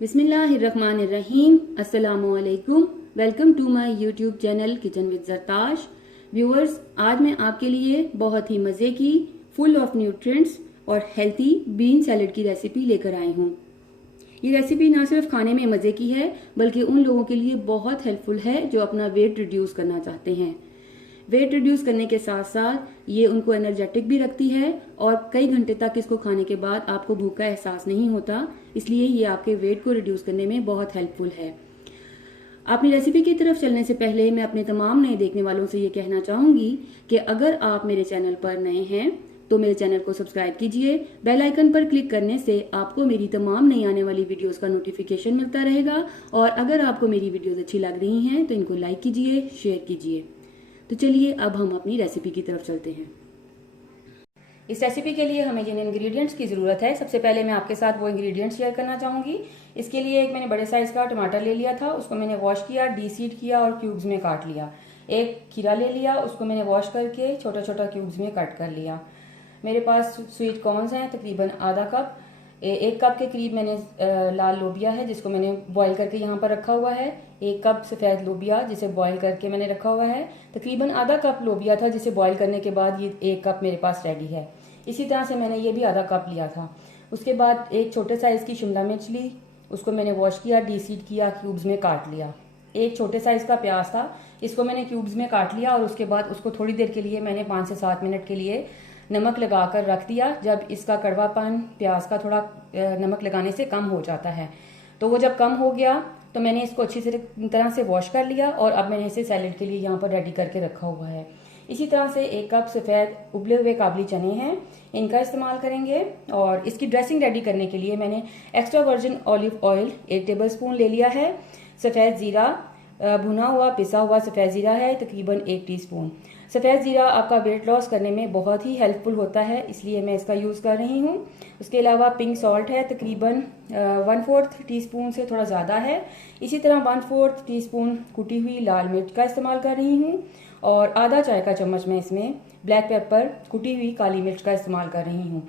बिस्मिल्लाहिर्रहमानिर्रहीम। अस्सलामुअलैकुम। Welcome to my YouTube channel kitchen with Zartash. Viewers, आज मैं आपके लिए बहुत ही मज़े की फुल ऑफ न्यूट्रिएंट्स और हेल्थी बीन सैलेड की रेसिपी लेकर आई हूँ। ये रेसिपी ना सिर्फ खाने में मज़े की है बल्कि उन लोगों के लिए बहुत हेल्पफुल है जो अपना वेट रिड्यूस करना चाहते हैं। वेट रिड्यूस करने के साथ साथ ये उनको एनर्जेटिक भी रखती है और कई घंटे तक इसको खाने के बाद आपको भूख का एहसास नहीं होता, इसलिए ये आपके वेट को रिड्यूस करने में बहुत हेल्पफुल है। अपनी रेसिपी की तरफ चलने से पहले मैं अपने तमाम नए देखने वालों से ये कहना चाहूंगी कि अगर आप मेरे चैनल पर नए हैं तो मेरे चैनल को सब्सक्राइब कीजिए। बेल आइकन पर क्लिक करने से आपको मेरी तमाम नई आने वाली वीडियोस का नोटिफिकेशन मिलता रहेगा और अगर आपको मेरी वीडियोस अच्छी लग रही हैं तो इनको लाइक कीजिए, शेयर कीजिए। तो चलिए अब हम अपनी रेसिपी की तरफ चलते हैं। इस रेसिपी के लिए हमें जिन इंग्रेडिएंट्स की ज़रूरत है, सबसे पहले मैं आपके साथ वो इंग्रेडिएंट्स शेयर करना चाहूँगी। इसके लिए एक मैंने बड़े साइज़ का टमाटर ले लिया था, उसको मैंने वॉश किया, डीसीड किया और क्यूब्स में काट लिया। एक खीरा ले लिया, उसको मैंने वॉश करके छोटा छोटा क्यूब्स में कट कर लिया। मेरे पास स्वीट कॉर्न्स हैं तकरीबन आधा कप। एक कप के करीब मैंने लाल लोबिया है जिसको मैंने बॉईल करके यहाँ पर रखा हुआ है। एक कप सफ़ेद लोबिया जिसे बॉईल करके मैंने रखा हुआ है। तकरीबन आधा कप लोबिया था जिसे बॉईल करने के बाद ये एक कप मेरे पास रेडी है। इसी तरह से मैंने ये भी आधा कप लिया था। उसके बाद एक छोटे साइज़ की शिमला मिर्च ली, उसको मैंने वॉश किया, डीसीड किया, क्यूब्स में काट लिया। एक छोटे साइज़ का प्याज था, इसको मैंने क्यूब्स में काट लिया और उसके बाद उसको थोड़ी देर के लिए मैंने 5 से 7 मिनट के लिए नमक लगाकर रख दिया। जब इसका कड़वापन प्याज का थोड़ा नमक लगाने से कम हो जाता है, तो वो जब कम हो गया तो मैंने इसको अच्छी तरह से वॉश कर लिया और अब मैंने इसे सैलेड के लिए यहाँ पर रेडी करके रखा हुआ है। इसी तरह से एक कप सफ़ेद उबले हुए काबली चने हैं, इनका इस्तेमाल करेंगे। और इसकी ड्रेसिंग रेडी करने के लिए मैंने extra virgin olive oil 1 tablespoon ले लिया है। सफ़ेद ज़ीरा, भुना हुआ पिसा हुआ सफ़ेद ज़ीरा है तकरीबन 1 टीस्पून। सफ़ेद ज़ीरा आपका वेट लॉस करने में बहुत ही हेल्पफुल होता है, इसलिए मैं इसका यूज़ कर रही हूँ। उसके अलावा पिंक सॉल्ट है तकरीबन 1/4 टीस्पून से थोड़ा ज़्यादा है। इसी तरह 1/4 टीस्पून कुटी हुई लाल मिर्च का इस्तेमाल कर रही हूँ और आधा चाय का चम्मच मैं इसमें ब्लैक पेपर कुटी हुई काली मिर्च का इस्तेमाल कर रही हूँ।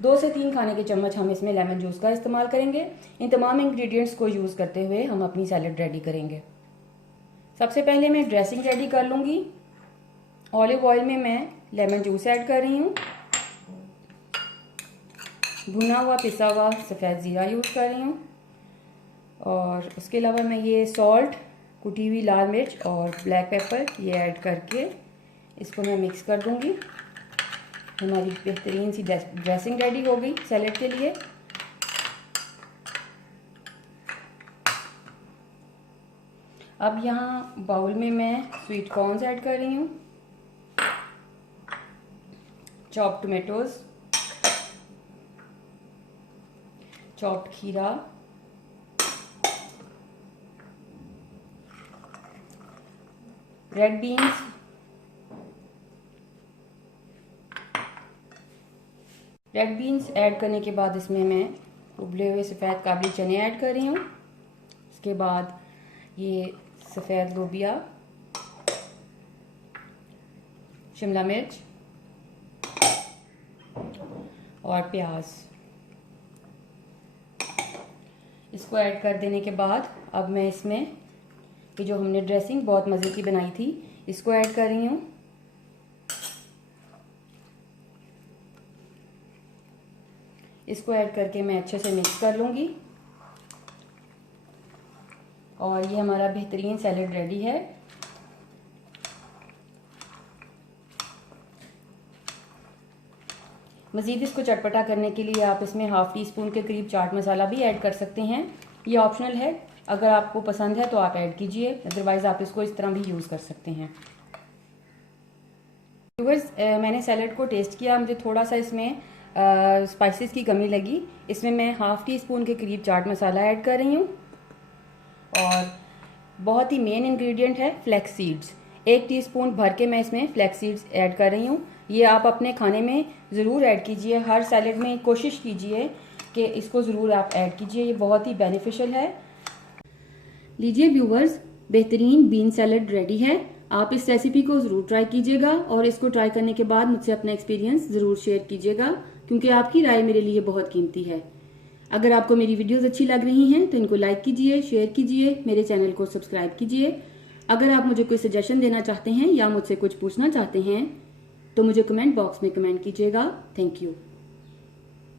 2 से 3 खाने के चम्मच हम इसमें लेमन जूस का इस्तेमाल करेंगे। इन तमाम इंग्रेडिएंट्स को यूज़ करते हुए हम अपनी सैलेड रेडी करेंगे। सबसे पहले मैं ड्रेसिंग रेडी कर लूँगी। ऑलिव ऑयल में मैं लेमन जूस ऐड कर रही हूँ, भुना हुआ पिसा हुआ सफ़ेद ज़ीरा यूज़ कर रही हूँ और उसके अलावा मैं ये सॉल्ट, कुटी हुई लाल मिर्च और ब्लैक पेपर ये ऐड करके इसको मैं मिक्स कर दूँगी। हमारी बेहतरीन सी ड्रेसिंग रेडी हो गई सैलेड के लिए। अब यहाँ बाउल में मैं स्वीट कॉर्न्स ऐड कर रही हूँ, चॉप्ड टोमेटोज, चॉप्ड खीरा, red beans, red beans add करने के बाद इसमें मैं उबले हुए सफ़ेद काबली चने ऐड कर रही हूँ। उसके बाद ये सफ़ेद लोबिया, शिमला मिर्च और प्याज, इसको ऐड कर देने के बाद अब मैं इसमें ये जो हमने ड्रेसिंग बहुत मज़े की बनाई थी इसको ऐड कर रही हूँ। इसको ऐड करके मैं अच्छे से मिक्स कर लूँगी और ये हमारा बेहतरीन सैलेड रेडी है। मज़ीद इसको चटपटा करने के लिए आप इसमें हाफ़ टी स्पून के करीब चाट मसाला भी ऐड कर सकते हैं। ये ऑप्शनल है, अगर आपको पसंद है तो आप ऐड कीजिए, अदरवाइज़ आप इसको इस तरह भी यूज़ कर सकते हैं। व्यूअर्स, मैंने सैलेड को टेस्ट किया, मुझे थोड़ा सा इसमें स्पाइसेस की कमी लगी। इसमें मैं हाफ़ टी स्पून के करीब चाट मसाला ऐड कर रही हूँ और बहुत ही मेन इंग्रेडिएंट है फ्लैक्स सीड्स। 1 टीस्पून भर के मैं इसमें फ्लैक्स सीड्स ऐड कर रही हूँ। ये आप अपने खाने में ज़रूर ऐड कीजिए, हर सैलेड में कोशिश कीजिए कि इसको ज़रूर आप ऐड कीजिए, ये बहुत ही बेनिफिशियल है। लीजिए व्यूवर्स, बेहतरीन बीन सैलेड रेडी है। आप इस रेसिपी को ज़रूर ट्राई कीजिएगा और इसको ट्राई करने के बाद मुझसे अपना एक्सपीरियंस ज़रूर शेयर कीजिएगा, क्योंकि आपकी राय मेरे लिए बहुत कीमती है। अगर आपको मेरी वीडियोस अच्छी लग रही हैं तो इनको लाइक कीजिए, शेयर कीजिए, मेरे चैनल को सब्सक्राइब कीजिए। अगर आप मुझे कोई सजेशन देना चाहते हैं या मुझसे कुछ पूछना चाहते हैं तो मुझे कमेंट बॉक्स में कमेंट कीजिएगा। Thank you.